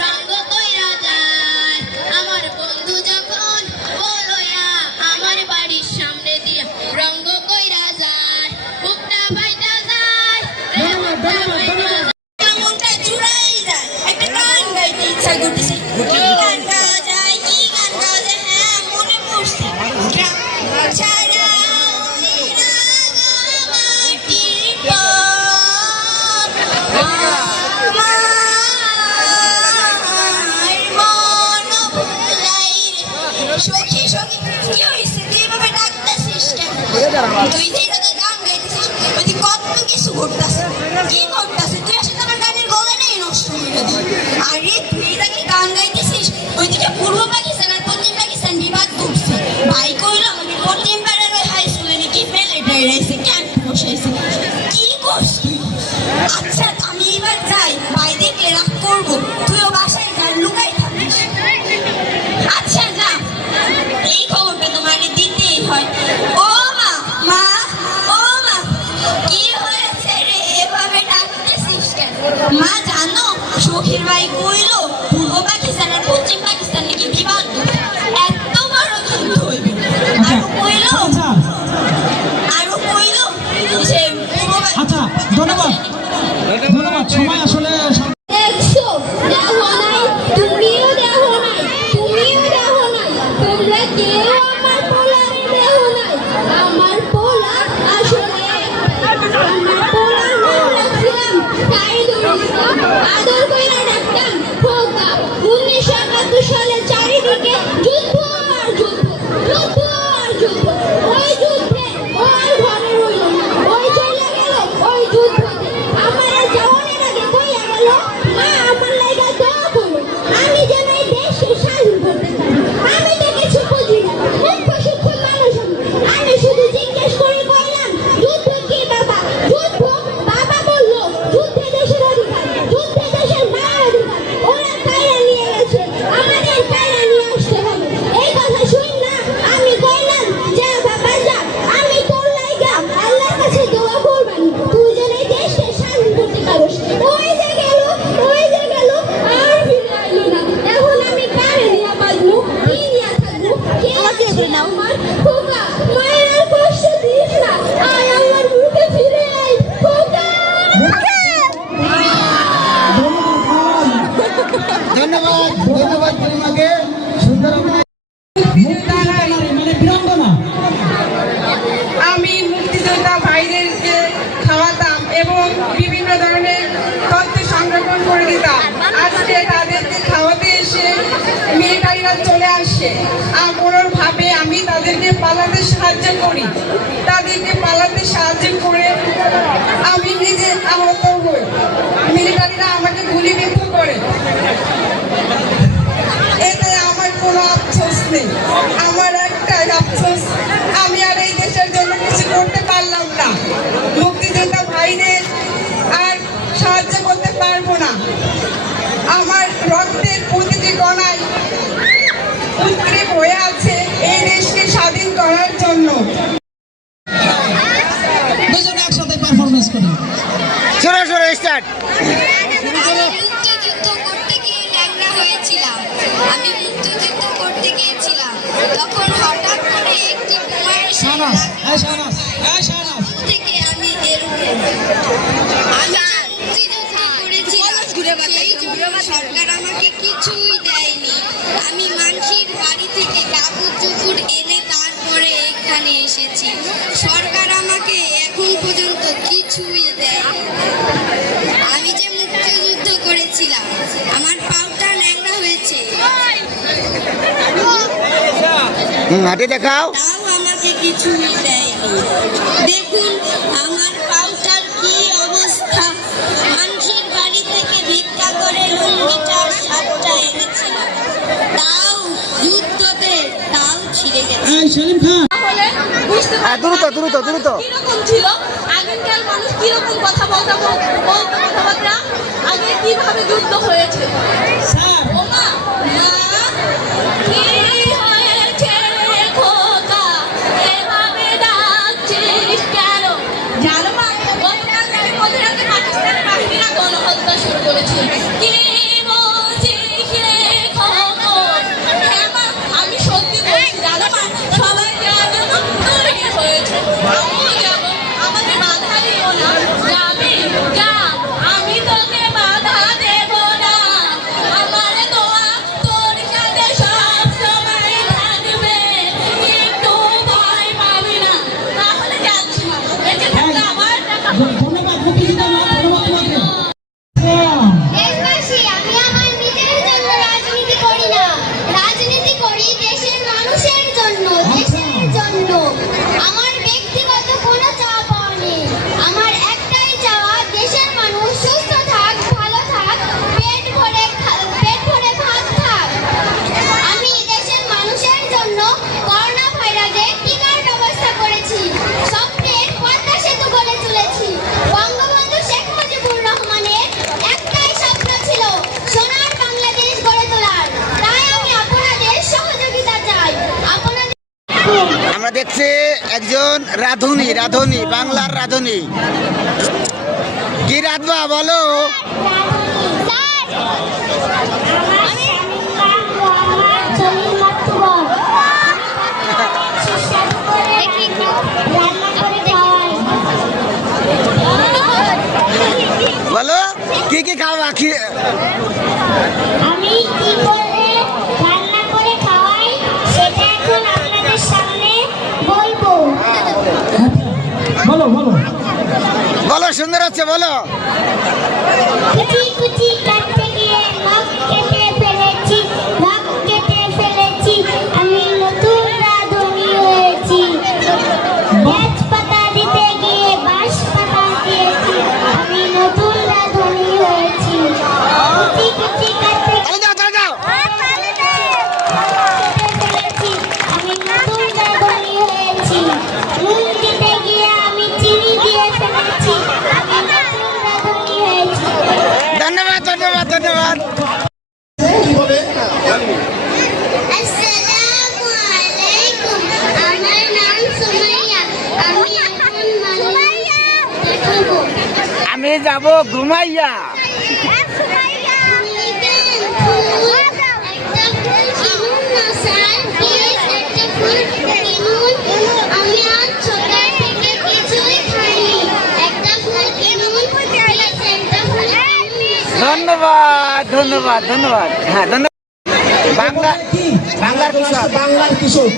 রঙ্গ কইরা যায় আমার বন্ধু যখন বলয়া আমার বাড়ির সামনে দিয়া রঙ্গ কইরা যায় বুকটা ভাইটা যায় বুকটা ভাইটা যায় মনটা জুড়াই যায় একটা গান গাইতে ইচ্ছা করতেছে কি গান গাওয়া যায় হ্যাঁ মনে পড়ছে ছাড়া সখী সখী কি হয়েছে তুই এভাবে ডাকতেছিস কেন তুই যে গান গাইতেছিস ওই যে কত কিছু ঘটতেছে কি ঘটতেছে তুই আসলে আমার গানের গলা নেই নষ্ট হয়ে গেছে আরে তুই এটাকে গান গাইতেছিস ওই দিকে পূর্ব পাকিস্তান আর পশ্চিম পাকিস্তান বিবাদ করছে ভাই কইল আমাকে পশ্চিম পাড়ার ওই হাই স্কুলে নাকি ফেলে ডাইরাইছে ক্যাম্প বসাইছে কি করছিস আচ্ছা আমি এবার যাই ভাই দেখলে রাগ করবো তুইও বাসায় গান লুকাই থাকিস আচ্ছা যা এই খবরটা তোমাকে দিতেই হয় ও মা মা ও মা কি হয়েছে রে এভাবে ডাকতেছিস কেন মা জানো সখীর ভাই কইলো পূর্ব পাকিস্তান আর পশ্চিম পাকিস্তান নাকি বিবাদ এত বড় যুদ্ধ হইবে আরো কইলো যে আচ্ছা ধন্যবাদ ধন্যবাদ সময় আসলে দেখছো দেখো নাই তুমিও দেখো নাই তোমরা কেউ আমার পোলা দেখো নাই আমার পোলা আসলে আমার পোলার নাম রাখছিলাম সাইদুল ইসলাম আদর কইরা ডাকতাম খোকা 1971 সালে চারিদিকে যুদ্ধ আর যুদ্ধ ওই যুদ্ধে ওর ঘরে রইল না ওই চলে গেল ওই যুদ্ধতে আমার আর যাওয়ার আগে কইয়া গেল মা আমার লাগা দোয়া করো আমি যেন এই দেশে স্বাধীন করতে পারি আমি তো কিছু বুঝি না সূক্ষ্ম মানুষ আমি শুধু জিজ্ঞেস করে কইলাম যুদ্ধ কি বাবা যুদ্ধ বাবা বলল যুদ্ধে দেশের অধিকার যুদ্ধে দেশের মায়ের অধিকার ওরা কাইরা নিয়ে গেছে আমাদের কাইরা নিয়ে আসতে হবে এই কথা শুন না আমি কইলাম যা বাবা যা আমি তোর লাগা আল্লাহর কাছে দোয়া করবানি তুই যেন এই দেশে স্বাধীন করতে পারিস ওই যে গেল আর ফিরে আইলো না এখন আমি কারে নিয়ে বাঁচবো কি নিয়ে থাকবো কে আছে আমার খোকা মায়ের আর কষ্ট দিস না আয় আমার বুকে ফিরে আয় খোকা ধন্যবাদ পরিমাকে সুন্দর মানে বীরাঙ্গনা আমি মুক্তিযোদ্ধা ভাইদেরকে খাওয়াতাম এবং বিভিন্ন ধরনের তথ্য সংরক্ষণ করে দিতাম আজকে তাদেরকে খাওয়াতে এসে মিলিটারিরা চলে আসে আমরর ভাবে আমি তাদেরকে পালাতে সাহায্য করি আমি নিজে আহত হই মিলিটারিরা আমাকে গুলিবিদ্ধ করে এতে আমার কোনো আফসোস নেই আমার একটাই আফসোস আমি আর এই দেশের জন্য কিছু করতে পারলাম না মুক্তিযোদ্ধা ভাইদের আর সাহায্য করতে পারবো না আমার রক্তের প্রতিটি কণায় উদ্গ্রীব হয়ে আছে এই দেশকে স্বাধীন করার জন্য দুজনে একসাথে পারফরমেন্স করি সরে স্টার্ট মুক্তিযুদ্ধ করতে গিয়ে ল্যাংড়া হয়েছিলাম আমি মুক্তিযুদ্ধ করতে গিয়েছিলাম তখন হঠাৎ করে একটি বোমার শাহনাজ থেকে আমি সরকার আমাকে কিছুই দেয়নি আমি মানসিক বাড়ি থেকে কাপড় চোপড় এনে তারপরে এখানে এসেছি সরকার আমাকে এখন পর্যন্ত কিছুই দেয়নি আমি যে মুক্তিযুদ্ধ করেছিলাম আমার পাউটা ন্যাংরা হয়েছে হাতে দেখাও তাও আমাকে কিছুই দেয়নি দেখুন আমার পাউটার কি অবস্থা মানসির বাড়ি থেকে ভিক্ষা করে লুঙ্গিটার শার্টটা এনেছিলাম তাও যুদ্ধতে তাও ছিঁড়ে গেছে সেলিম খান তাহলে বুঝতে দ্রুত কিরকম ছিল আগেকার মানুষ কিরকম কথা বলতো কথাবার্তা আগে কিভাবে যুদ্ধ হয়েছে স্যার ওমা কি হয়েছে খোকা এভাবে ডাকছিস কেন জানো মা গতকাল রাতে পাকিস্তানের বাহিনীরা গণহত্যা শুরু করেছে কি বলছিস দেখছে একজন রাঁধুনি, বাংলার রাঁধুনি। কি রাঁধবা বলো? বলো কি কি খাওয়া? আমি কি করে রান্না করে খাওয়াই সেটা এখন আপনাদের সামনে বলবো। বলো বলো বলো, সুন্দর হচ্ছে, বলো। কুচি কুচি কাটতে গিয়ে নখ কেটে ফেলেছি, নখ কেটে ফেলেছি, আমি নতুন রাঁধুনি হয়েছি। তেজপাতা দিতে গিয়ে বাঁশ পাতা দিয়েছি, আমি নতুন রাঁধুনি হয়েছি। কুচি কুচি কাটতে চলে যাও। ফেলেছি, আমি নতুন রাঁধুনি হয়েছি। নুন দিতে গিয়ে আমি চিনি দিয়ে ফেলেছি, আমি নতুন রাঁধুনি হয়েছি। ধন্যবাদ। আসসালামু আলাইকুম, আমার নাম সুমাইয়া, আমি এখন সুমাইয়া দেখাবো। আমি যাব ঘুমাইয়া। ধন্যবাদ। হ্যাঁ, ধন্যবাদ। বাংলার কিশোর।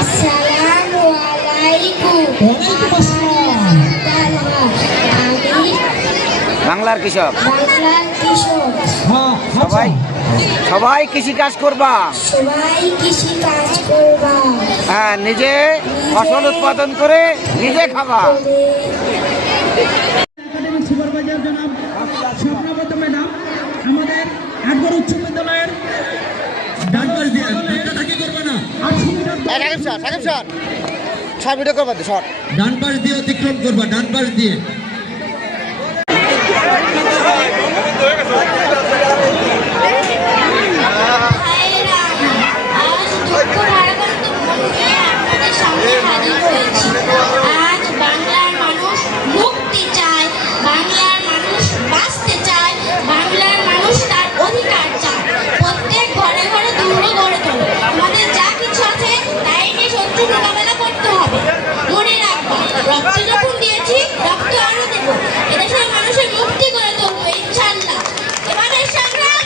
আসসালামু আলাইকুম। আমি বাংলার কৃষক। বাংলার কৃষক। সবাই কৃষি কাজ করবা। সবাই কৃষি কাজ করবা। হ্যাঁ, নিজে ফসল উৎপাদন করে নিজে খাবা। একাডেমিক সুপারভাইজার জনাব স্বপ্নবত ম্যাডাম আমাদের আটঘর উচ্চ বিদ্যালয়ের ডান পাশ দিয়ে কি করবে না 800 মিটার সাকিব স্যার সব ভিডিও করবা তো, শর্ট। ডান পাশ দিয়ে অতিক্রম করবা, ডান পাশ দিয়ে। আজ বাংলার মানুষ মুক্তি চায়, বাংলার মানুষ বাঁচতে চায়, বাংলার মানুষ তার অধিকার চায়। প্রত্যেক ঘরে ঘরে দুর্গ গড়ে তোলো। আমাদের যা কিছু আছে তাই নিয়ে শত্রু মোকাবেলা করতে হবে। মনে রাখবো, রক্ত যখন দিয়েছি রক্ত আরো দেব। এদেশের মানুষের মুক্তি করে তুলবো ইনশাআল্লাহ। এবারের সংগ্রাম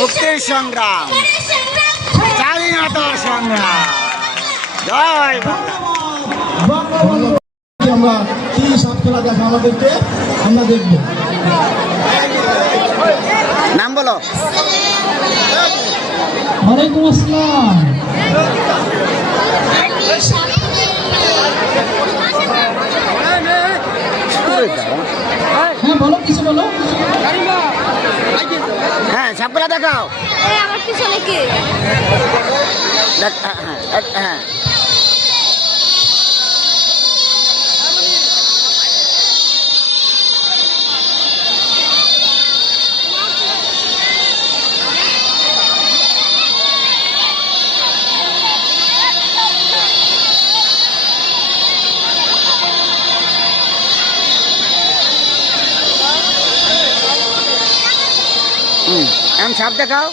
মুক্তির সংগ্রাম, এবারের সংগ্রাম স্বাধীনতার সংগ্রাম। জয় বাংলা। আমরা কি সাপ খেলা দেখা আমাদেরকে আমরা দেখবো। নাম বলো। ওয়ালাইকুম আসসালাম। হ্যাঁ বলো, কিছু বলো। হ্যাঁ, সাপগুলা দেখাও। আমার কি চলে কি হ্যাঁ। এখন সাপ দেখাও।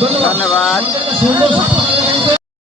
ধন্যবাদ। ধন্যবাদ। সুন্দর